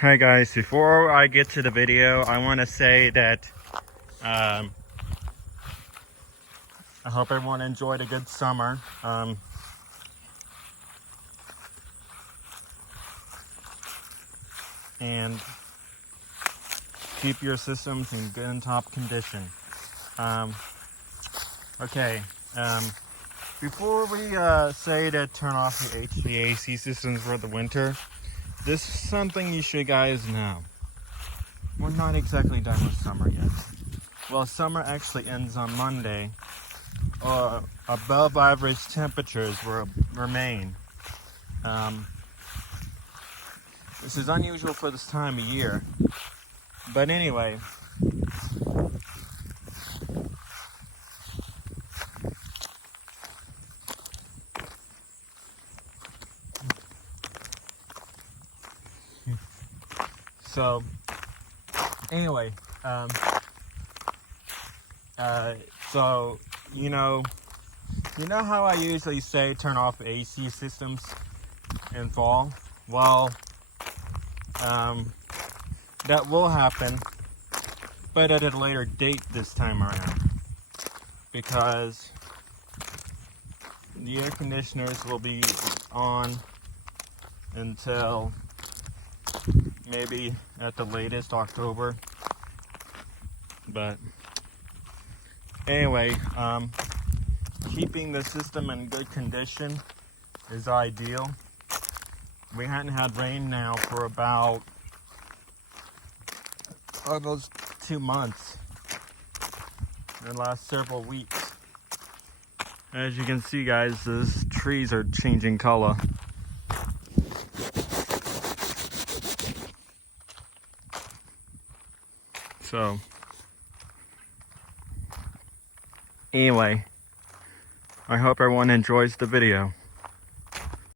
Hi guys, before I get to the video, I want to say that I hope everyone enjoyed a good summer. And keep your systems in good and top condition. Okay, before we say to turn off the HVAC systems for the winter, this is something you should guys know. We're not exactly done with summer yet. Well, summer actually ends on Monday. Above average temperatures will remain. This is unusual for this time of year. But anyway, so you know how I usually say turn off AC systems in fall? Well, that will happen, but at a later date this time around, because the air conditioners will be on until maybe at the latest October. But anyway, keeping the system in good condition is ideal. We hadn't had rain now for about almost 2 months, in the last several weeks. As you can see guys, these trees are changing color. So anyway, I hope everyone enjoys the video.